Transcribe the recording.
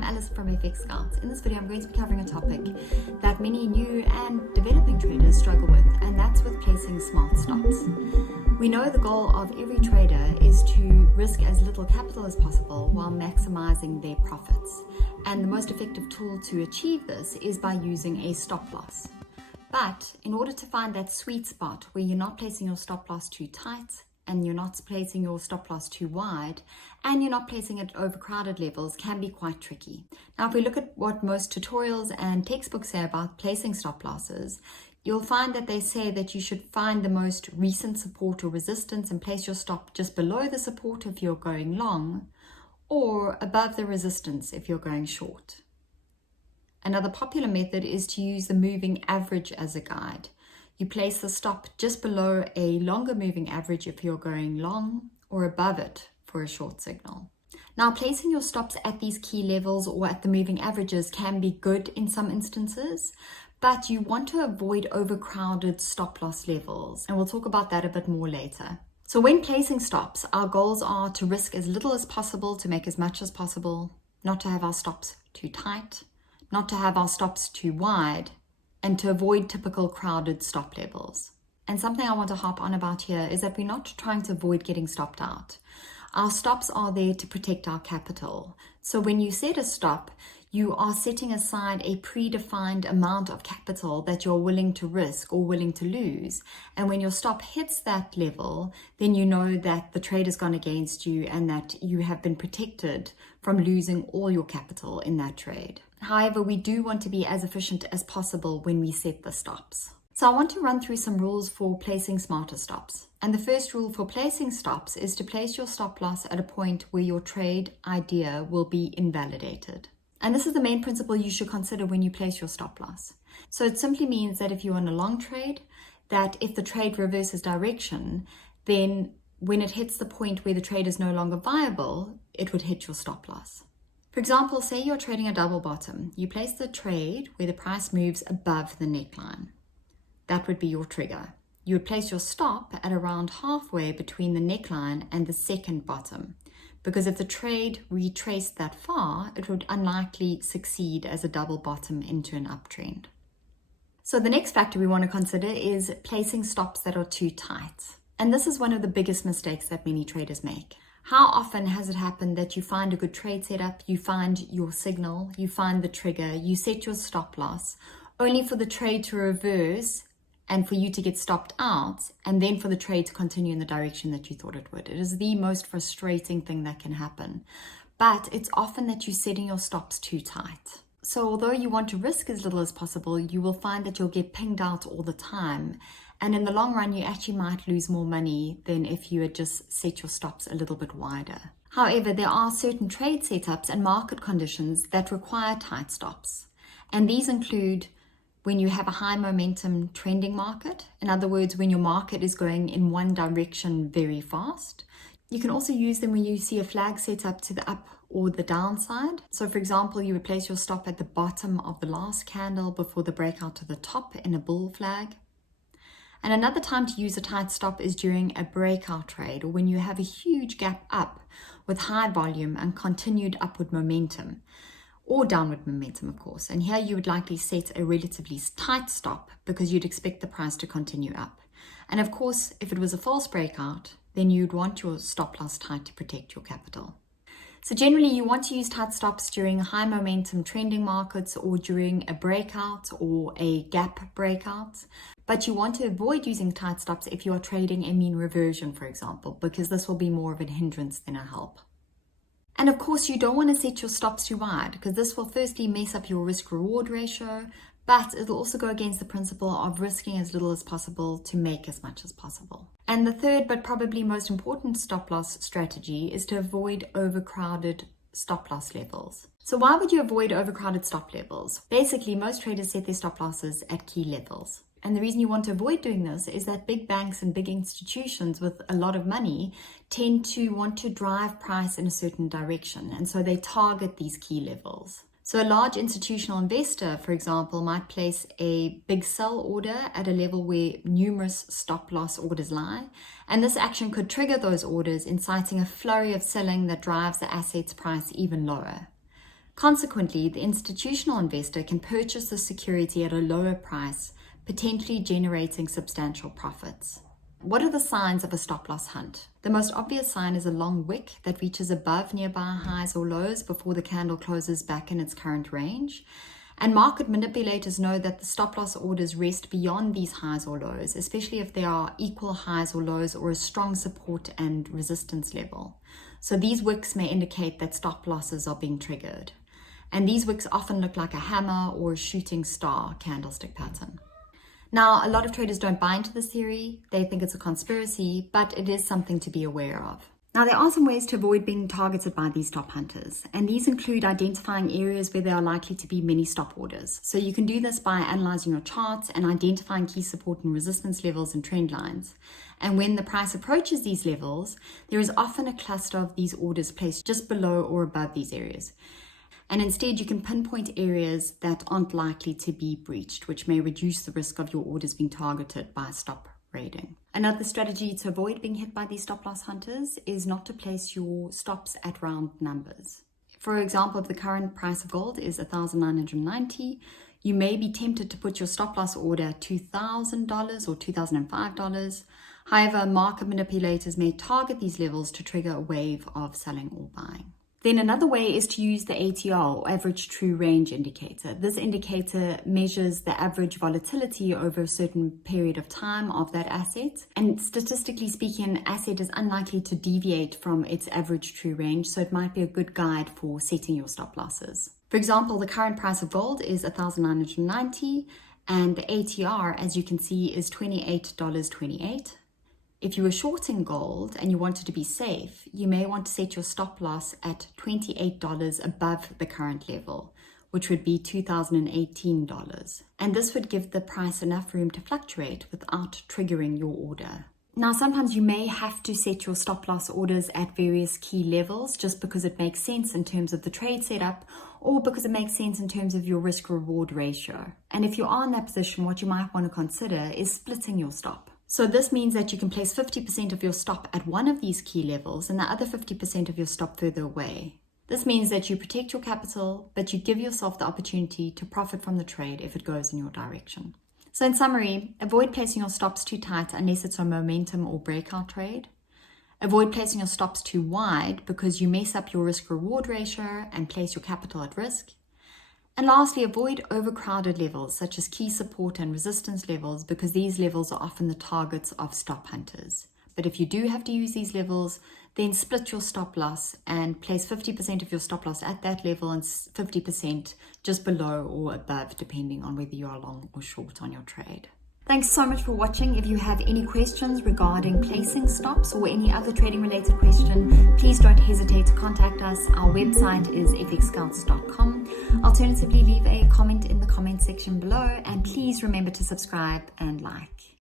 I'm Alison from FX Scouts. In this video, I'm going to be covering a topic that many new and developing traders struggle with, and that's with placing smart stops. We know the goal of every trader is to risk as little capital as possible while maximizing their profits. And the most effective tool to achieve this is by using a stop loss. But in order to find that sweet spot where you're not placing your stop loss too tight, and you're not placing your stop loss too wide, and you're not placing it at overcrowded levels, can be quite tricky. Now, if we look at what most tutorials and textbooks say about placing stop losses, you'll find that they say that you should find the most recent support or resistance and place your stop just below the support if you're going long, or above the resistance if you're going short. Another popular method is to use the moving average as a guide. You place the stop just below a longer moving average if you're going long, or above it for a short signal. Now, placing your stops at these key levels or at the moving averages can be good in some instances, but you want to avoid overcrowded stop loss levels, and we'll talk about that a bit more later. So when placing stops, our goals are to risk as little as possible to make as much as possible, not to have our stops too tight, not to have our stops too wide, and to avoid typical crowded stop levels. And something I want to harp on about here is that we're not trying to avoid getting stopped out. Our stops are there to protect our capital. So when you set a stop, you are setting aside a predefined amount of capital that you're willing to risk or willing to lose. And when your stop hits that level, then you know that the trade has gone against you and that you have been protected from losing all your capital in that trade. However, we do want to be as efficient as possible when we set the stops. So I want to run through some rules for placing smarter stops. And the first rule for placing stops is to place your stop loss at a point where your trade idea will be invalidated. And this is the main principle you should consider when you place your stop loss. So it simply means that if you're on a long trade, that if the trade reverses direction, then when it hits the point where the trade is no longer viable, it would hit your stop loss. For example, say you're trading a double bottom. You place the trade where the price moves above the neckline. That would be your trigger. You would place your stop at around halfway between the neckline and the second bottom, because if the trade retraced that far, it would unlikely succeed as a double bottom into an uptrend. So the next factor we want to consider is placing stops that are too tight. And this is one of the biggest mistakes that many traders make. How often has it happened that you find a good trade setup, you find your signal, you find the trigger, you set your stop loss, only for the trade to reverse and for you to get stopped out, and then for the trade to continue in the direction that you thought it would? It is the most frustrating thing that can happen. But it's often that you're setting your stops too tight. So although you want to risk as little as possible, you will find that you'll get pinged out all the time. And in the long run, you actually might lose more money than if you had just set your stops a little bit wider. However, there are certain trade setups and market conditions that require tight stops. And these include when you have a high momentum trending market. In other words, when your market is going in one direction very fast. You can also use them when you see a flag set up to the up or the downside. So for example, you would place your stop at the bottom of the last candle before the breakout to the top in a bull flag. And another time to use a tight stop is during a breakout trade, or when you have a huge gap up with high volume and continued upward momentum, or downward momentum, of course. And here you would likely set a relatively tight stop because you'd expect the price to continue up. And of course, if it was a false breakout, then you'd want your stop loss tight to protect your capital. So generally, you want to use tight stops during high momentum trending markets or during a breakout or a gap breakout. But you want to avoid using tight stops if you are trading a mean reversion, for example, because this will be more of a hindrance than a help. And of course, you don't want to set your stops too wide, because this will firstly mess up your risk-reward ratio, but it'll also go against the principle of risking as little as possible to make as much as possible. And the third, but probably most important stop loss strategy is to avoid overcrowded stop loss levels. So why would you avoid overcrowded stop levels? Basically, most traders set their stop losses at key levels. And the reason you want to avoid doing this is that big banks and big institutions with a lot of money tend to want to drive price in a certain direction. And so they target these key levels. So a large institutional investor, for example, might place a big sell order at a level where numerous stop loss orders lie. And this action could trigger those orders, inciting a flurry of selling that drives the asset's price even lower. Consequently, the institutional investor can purchase the security at a lower price, potentially generating substantial profits. What are the signs of a stop-loss hunt? The most obvious sign is a long wick that reaches above nearby highs or lows before the candle closes back in its current range. And market manipulators know that the stop-loss orders rest beyond these highs or lows, especially if there are equal highs or lows or a strong support and resistance level. So these wicks may indicate that stop losses are being triggered. And these wicks often look like a hammer or a shooting star candlestick pattern. Now, a lot of traders don't buy into this theory. They think it's a conspiracy, but it is something to be aware of. Now, there are some ways to avoid being targeted by these stop hunters, and these include identifying areas where there are likely to be many stop orders. So you can do this by analyzing your charts and identifying key support and resistance levels and trend lines. And when the price approaches these levels, there is often a cluster of these orders placed just below or above these areas. And instead, you can pinpoint areas that aren't likely to be breached, which may reduce the risk of your orders being targeted by stop raiding. Another strategy to avoid being hit by these stop loss hunters is not to place your stops at round numbers. For example, if the current price of gold is $1,990, you may be tempted to put your stop loss order at $2,000 or $2,005. However, market manipulators may target these levels to trigger a wave of selling or buying. Then another way is to use the ATR, or average true range indicator. This indicator measures the average volatility over a certain period of time of that asset. And statistically speaking, an asset is unlikely to deviate from its average true range, so it might be a good guide for setting your stop losses. For example, the current price of gold is $1,990, and the ATR, as you can see, is $28.28. If you were shorting gold and you wanted to be safe, you may want to set your stop loss at $28 above the current level, which would be $2,018. And this would give the price enough room to fluctuate without triggering your order. Now, sometimes you may have to set your stop loss orders at various key levels just because it makes sense in terms of the trade setup or because it makes sense in terms of your risk-reward ratio. And if you are in that position, what you might want to consider is splitting your stop. So this means that you can place 50% of your stop at one of these key levels and the other 50% of your stop further away. This means that you protect your capital, but you give yourself the opportunity to profit from the trade if it goes in your direction. So in summary, avoid placing your stops too tight unless it's a momentum or breakout trade. Avoid placing your stops too wide because you mess up your risk-reward ratio and place your capital at risk. And lastly, avoid overcrowded levels such as key support and resistance levels because these levels are often the targets of stop hunters. But if you do have to use these levels, then split your stop loss and place 50% of your stop loss at that level and 50% just below or above, depending on whether you are long or short on your trade. Thanks so much for watching. If you have any questions regarding placing stops or any other trading related question, please don't hesitate to contact us. Our website is fxscouts.com. Alternatively, leave a comment in the comment section below, and please remember to subscribe and like.